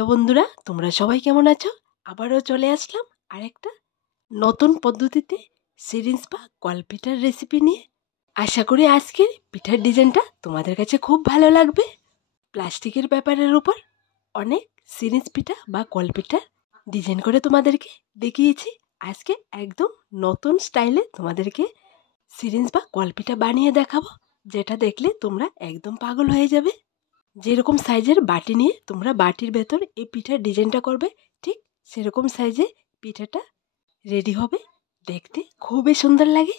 Hello বন্ধুরা, তোমরা সবাই কেমন আছো? আবারও চলে আসলাম আরেকটা নতুন পদ্ধতিতে সিরিঞ্জ বা কলপিঠার রেসিপি নিয়ে। আশা করি আজকের পিঠার ডিজাইনটা তোমাদের কাছে খুব ভালো লাগবে। প্লাস্টিকের ব্যাপারের উপর অনেক সিরিঞ্জ পিঠা বা কলপিঠার ডিজাইন করে তোমাদেরকে দেখিয়েছি। আজকে একদম নতুন স্টাইলে তোমাদেরকে সিরিঞ্জ বা কলপিঠা বানিয়ে দেখাবো, যেটা দেখলে তোমরা একদম পাগল হয়ে যাবে। যেরকম সাইজের বাটি নিয়ে তোমরা বাটির ভেতর এই পিঠার ডিজাইনটা করবে, ঠিক সেরকম সাইজে পিঠাটা রেডি হবে। দেখতে খুবই সুন্দর লাগে।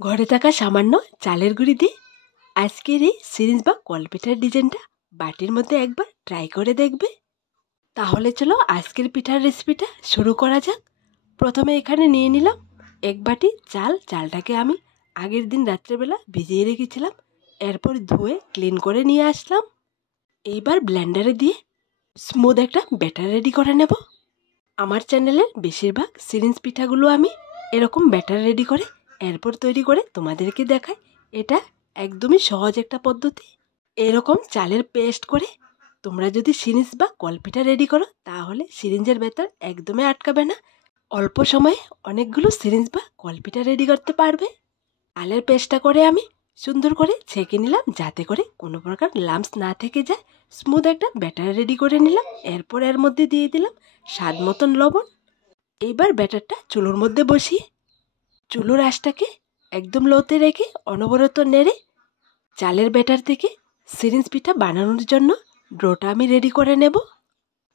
ঘরে থাকা সামান্য চালের গুঁড়ি দিয়ে আজকের এই সিরিঞ্জ বা কলপিঠার ডিজাইনটা বাটির মধ্যে একবার ট্রাই করে দেখবে। তাহলে চলো আজকের পিঠার রেসিপিটা শুরু করা যাক। প্রথমে এখানে নিয়ে নিলাম এক বাটি চাল। চালটাকে আমি আগের দিন রাত্রেবেলা ভিজিয়ে রেখেছিলাম, এরপর ধুয়ে ক্লিন করে নিয়ে আসলাম। এইবার ব্লেন্ডারে দিয়ে স্মুথ একটা ব্যাটার রেডি করে নেব। আমার চ্যানেলের বেশিরভাগ সিরিঞ্জ পিঠাগুলো আমি এরকম ব্যাটার রেডি করে এরপর তৈরি করে তোমাদেরকে দেখাই। এটা একদমই সহজ একটা পদ্ধতি। এরকম চালের পেস্ট করে তোমরা যদি সিরিঞ্জ বা কলপিঠা রেডি করো, তাহলে সিরিঞ্জের ভেতর একদমই আটকাবে না। অল্প সময়ে অনেকগুলো সিরিঞ্জ বা কলপিঠা রেডি করতে পারবে। চালের পেস্টটা করে আমি সুন্দর করে ছেঁকে নিলাম, যাতে করে কোনো প্রকার লাম্পস না থেকে যায়। স্মুথ একটা ব্যাটার রেডি করে নিলাম। এরপর এর মধ্যে দিয়ে দিলাম স্বাদ মতন লবণ। এইবার ব্যাটারটা চুলোর মধ্যে বসিয়ে চুলোর আঁচটাকে একদম লোতে রেখে অনবরত নেড়ে চালের ব্যাটার থেকে সিরিঞ্জ পিঠা বানানোর জন্য ডোটা আমি রেডি করে নেব।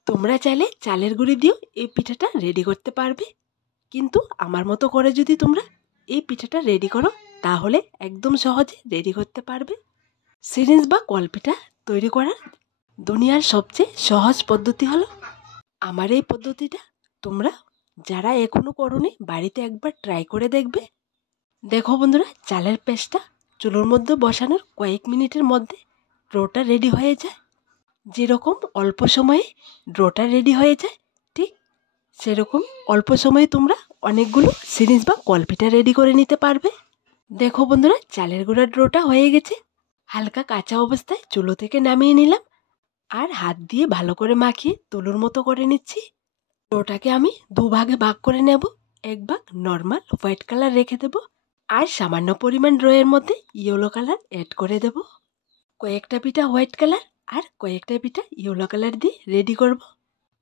তোমরা চাইলে চালের গুঁড়ি দিয়েও এই পিঠাটা রেডি করতে পারবে, কিন্তু আমার মতো করে যদি তোমরা এই পিঠাটা রেডি করো, তাহলে একদম সহজে রেডি করতে পারবে। সিরিঞ্জ বা কলপিঠা তৈরি করার দুনিয়ার সবচেয়ে সহজ পদ্ধতি হলো আমার এই পদ্ধতিটা। তোমরা যারা এখনো করোনি, বাড়িতে একবার ট্রাই করে দেখবে। দেখো বন্ধুরা, চালের পেস্টটা চুলোর মধ্যে বসানোর কয়েক মিনিটের মধ্যে ডোটা রেডি হয়ে যায়। যেরকম অল্প সময়ে ডোটা রেডি হয়ে যায়, ঠিক সেরকম অল্প সময়ে তোমরা অনেকগুলো সিরিঞ্জ বা কলপিঠা রেডি করে নিতে পারবে। দেখো বন্ধুরা, চালের গুঁড়ার ডোটা হয়ে গেছে। হালকা কাঁচা অবস্থায় চুলো থেকে নামিয়ে নিলাম আর হাত দিয়ে ভালো করে মাখিয়ে তুলোর মতো করে নিচ্ছি। ডোটাকে আমি দুভাগে ভাগ করে নেব। এক ভাগ নর্মাল হোয়াইট কালার রেখে দেব, আর সামান্য পরিমাণ ড্রয়ের মধ্যে ইয়েলো কালার অ্যাড করে দেব। কয়েকটা পিঠা হোয়াইট কালার আর কয়েকটা পিঠা ইয়েলো কালার দিয়ে রেডি করব।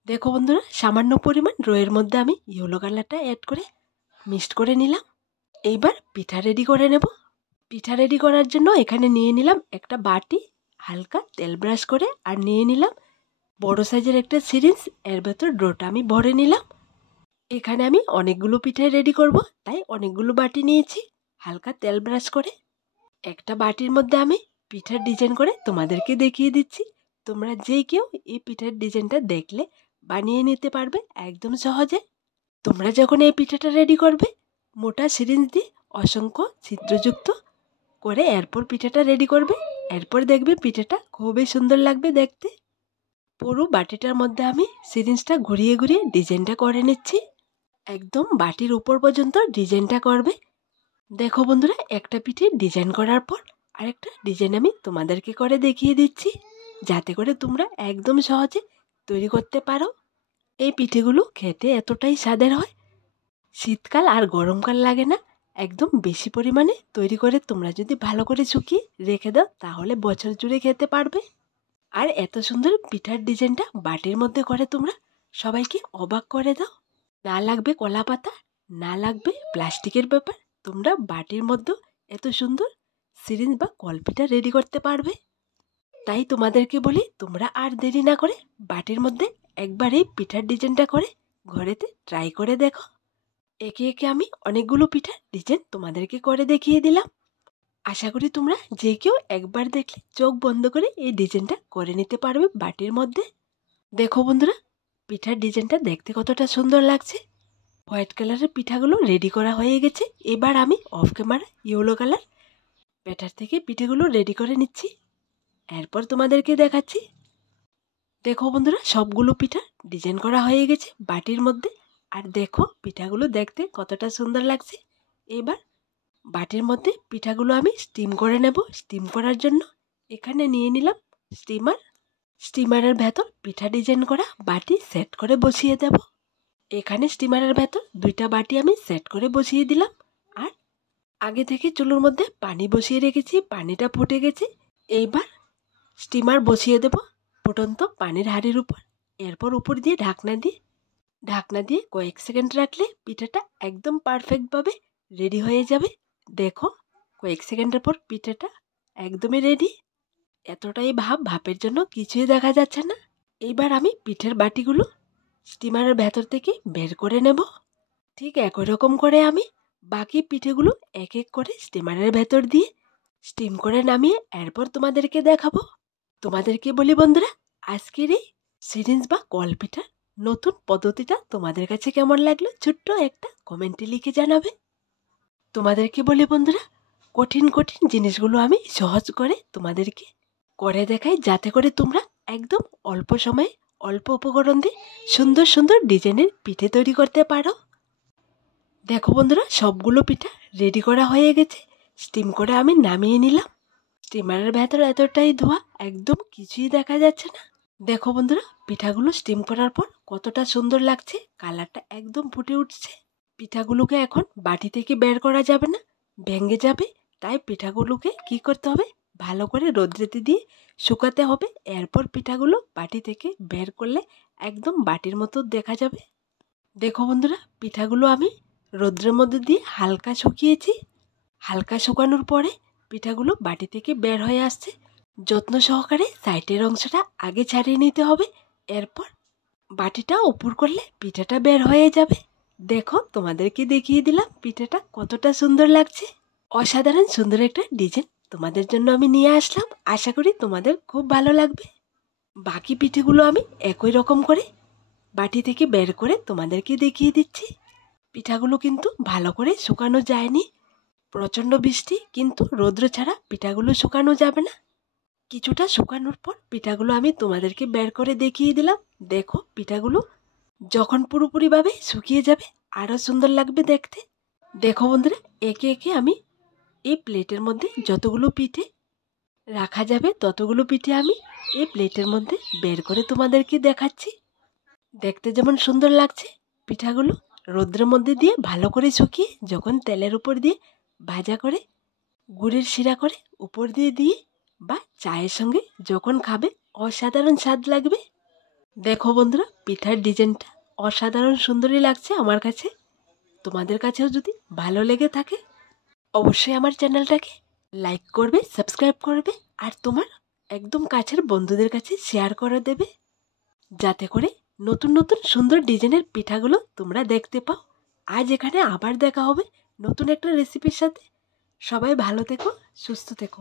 দেখো বন্ধুরা, সামান্য পরিমাণ ড্রয়ের মধ্যে আমি ইয়েলো কালারটা অ্যাড করে মিক্সড করে নিলাম। এইবার পিঠা রেডি করে নেব। পিঠা রেডি করার জন্য এখানে নিয়ে নিলাম একটা বাটি, হালকা তেল ব্রাশ করে, আর নিয়ে নিলাম বড় সাইজের একটা সিরিঞ্জ। এর ভেতর ডোটা আমি ভরে নিলাম। এখানে আমি অনেকগুলো পিঠাই রেডি করব, তাই অনেকগুলো বাটি নিয়েছি। হালকা তেল ব্রাশ করে একটা বাটির মধ্যে আমি পিঠার ডিজাইন করে তোমাদেরকে দেখিয়ে দিচ্ছি। তোমরা যে কেউ এই পিঠার ডিজাইনটা দেখলে বানিয়ে নিতে পারবে একদম সহজে। তোমরা যখন এই পিঠাটা রেডি করবে, মোটা সিরিঞ্জ দিয়ে অসংখ্য ছিদ্রযুক্ত করে এরপর পিঠাটা রেডি করবে। এরপর দেখবে পিঠাটা খুবই সুন্দর লাগবে দেখতে। পুরো বাটিটার মধ্যে আমি সিরিঞ্জটা ঘুরিয়ে ঘুরিয়ে ডিজাইনটা করে নিচ্ছি। একদম বাটির উপর পর্যন্ত ডিজাইনটা করবে। দেখো বন্ধুরা, একটা পিঠে ডিজাইন করার পর আরেকটা ডিজাইন আমি তোমাদেরকে করে দেখিয়ে দিচ্ছি, যাতে করে তোমরা একদম সহজে তৈরি করতে পারো। এই পিঠেগুলো খেতে এতটাই স্বাদের হয়, শীতকাল আর গরমকাল লাগে না। একদম বেশি পরিমাণে তৈরি করে তোমরা যদি ভালো করে শুকিয়ে রেখে দাও, তাহলে বছর জুড়ে খেতে পারবে। আর এত সুন্দর পিঠার ডিজাইনটা বাটির মধ্যে করে তোমরা সবাইকে অবাক করে দাও। না লাগবে কলা পাতা, না লাগবে প্লাস্টিকের ব্যাপার, তোমরা বাটির মধ্যে এত সুন্দর সিরিঞ্জ বা কলপিঠা রেডি করতে পারবে। তাই তোমাদেরকে বলি, তোমরা আর দেরি না করে বাটির মধ্যে একবার এই পিঠার ডিজাইনটা করে ঘরেতে ট্রাই করে দেখো। একে একে আমি অনেকগুলো পিঠার ডিজাইন তোমাদেরকে করে দেখিয়ে দিলাম। আশা করি তোমরা যে কেউ একবার দেখলে চোখ বন্ধ করে এই ডিজাইনটা করে নিতে পারবে বাটির মধ্যে। দেখো বন্ধুরা, পিঠার ডিজাইনটা দেখতে কতটা সুন্দর লাগছে। হোয়াইট কালারের পিঠাগুলো রেডি করা হয়ে গেছে। এবার আমি of camera yellow colour batter থেকে পিঠেগুলো রেডি করে নিচ্ছি, এরপর তোমাদেরকে দেখাচ্ছি। দেখো বন্ধুরা, সবগুলো পিঠা ডিজাইন করা হয়ে গেছে বাটির মধ্যে। আর দেখো পিঠাগুলো দেখতে কতটা সুন্দর লাগছে। এবার বাটির মধ্যে পিঠাগুলো আমি স্টিম করে নেব। স্টিম করার জন্য এখানে নিয়ে নিলাম স্টিমার। স্টিমারের ভেতর পিঠা ডিজাইন করা বাটি সেট করে বসিয়ে দেব। এখানে স্টিমারের ভেতর 2টা বাটি আমি সেট করে বসিয়ে দিলাম। আর আগে থেকে চুলোর মধ্যে পানি বসিয়ে রেখেছি, পানিটা ফুটে গেছে। এইবার স্টিমার বসিয়ে দেব ফুটন্ত পানির হাঁড়ির উপর। এরপর উপর দিয়ে ঢাকনা দিয়ে কয়েক সেকেন্ড রাখলে পিঠাটা একদম পারফেক্টভাবে রেডি হয়ে যাবে। দেখো, কয়েক সেকেন্ডের পর পিঠাটা একদমই রেডি। এতটাই ভাপের জন্য কিছুই দেখা যাচ্ছে না। এইবার আমি পিঠের বাটিগুলো স্টিমারের ভেতর থেকে বের করে নেব। ঠিক একই রকম করে আমি বাকি পিঠেগুলো এক এক করে স্টিমারের ভেতর দিয়ে স্টিম করে নামিয়ে এরপর তোমাদেরকে দেখাবো। তোমাদেরকে বলি বন্ধুরা, আজকের এই সিরিঞ্জ বা কলপিঠার নতুন পদ্ধতিটা তোমাদের কাছে কেমন লাগলো ছোট্ট একটা কমেন্টে লিখে জানাবে। তোমাদেরকে বলি বন্ধুরা, কঠিন জিনিসগুলো আমি সহজ করে তোমাদেরকে করে দেখাই, যাতে করে তোমরা একদম অল্প সময়ে অল্প উপকরণ দিয়ে সুন্দর ডিজাইনের পিঠে তৈরি করতে পারো। দেখো বন্ধুরা, সবগুলো পিঠা রেডি করা হয়ে গেছে। স্টিম করে আমি নামিয়ে নিলাম। স্টিমারের ভেতর এতটাই ধোয়া, একদম কিছুই দেখা যাচ্ছে না। দেখো বন্ধুরা, পিঠাগুলো স্টিম করার পর কতটা সুন্দর লাগছে, কালারটা একদম ফুটে উঠছে। পিঠাগুলোকে এখন বাটি থেকে বের করা যাবে না, ভেঙে যাবে। তাই পিঠাগুলোকে কি করতে হবে, ভালো করে রোদ্রেতে দিয়ে শুকাতে হবে। এরপর পিঠাগুলো বাটি থেকে বের করলে একদম বাটির মতো দেখা যাবে। দেখো বন্ধুরা, পিঠাগুলো আমি রোদ্রের মধ্যে দিয়ে হালকা শুকিয়েছি। হালকা শুকানোর পরে পিঠাগুলো বাটি থেকে বের হয়ে আসছে। যত্ন সহকারে সাইডের অংশটা আগে ছাড়িয়ে নিতে হবে। এরপর বাটিটা উপর করলে পিঠাটা বের হয়ে যাবে। দেখো, তোমাদেরকে দেখিয়ে দিলাম পিঠাটা কতটা সুন্দর লাগছে। অসাধারণ সুন্দর একটা ডিজাইন তোমাদের জন্য আমি নিয়ে আসলাম। আশা করি তোমাদের খুব ভালো লাগবে। বাকি পিঠেগুলো আমি একই রকম করে বাটি থেকে বের করে তোমাদেরকে দেখিয়ে দিচ্ছি। পিঠাগুলো কিন্তু ভালো করে শুকানো যায়নি, প্রচণ্ড বৃষ্টি, কিন্তু রৌদ্র ছাড়া পিঠাগুলো শুকানো যাবে না। কিছুটা শুকানোর পর পিঠাগুলো আমি তোমাদেরকে বের করে দেখিয়ে দিলাম। দেখো, পিঠাগুলো যখন পুরোপুরিভাবে শুকিয়ে যাবে আরও সুন্দর লাগবে দেখতে। দেখো বন্ধুরা, একে একে আমি এই প্লেটের মধ্যে যতগুলো পিঠে রাখা যাবে ততগুলো পিঠে আমি এই প্লেটের মধ্যে বের করে তোমাদেরকে দেখাচ্ছি। দেখতে যেমন সুন্দর লাগছে, পিঠাগুলো রৌদ্রের মধ্যে দিয়ে ভালো করে শুকিয়ে যখন তেলের উপর দিয়ে ভাজা করে গুড়ের শিরা করে উপর দিয়ে বা চায়ের সঙ্গে যখন খাবে অসাধারণ স্বাদ লাগবে। দেখো বন্ধুরা, পিঠার ডিজাইনটা অসাধারণ সুন্দরই লাগছে আমার কাছে। তোমাদের কাছেও যদি ভালো লেগে থাকে অবশ্যই আমার চ্যানেলটাকে লাইক করবে, সাবস্ক্রাইব করবে, আর তোমার একদম কাছের বন্ধুদের কাছে শেয়ার করে দেবে, যাতে করে নতুন সুন্দর ডিজাইনের পিঠাগুলো তোমরা দেখতে পাও। আজ এখানে আবার দেখা হবে নতুন একটা রেসিপির সাথে। সবাই ভালো থেকো, সুস্থ থেকো।